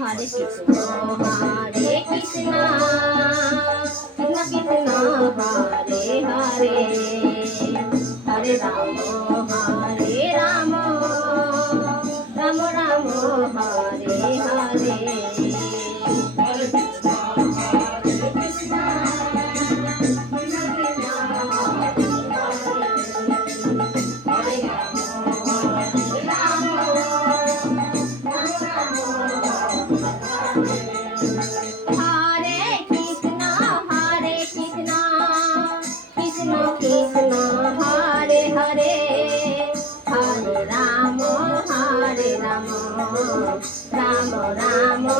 Hare Krishna, Hare Krishna, Krishna Krishna, Hare Hare, Hare Rama, Hare Rama, Rama Rama, Hare Hare. Hare Krishna, Hare Krishna, Krishna Krishna, Hare Hare, Hare Rama, Hare Krishna, Hare Krishna, Krishna Krishna, Hare Hare, Hare Rama, Hare Rama, Rama Rama,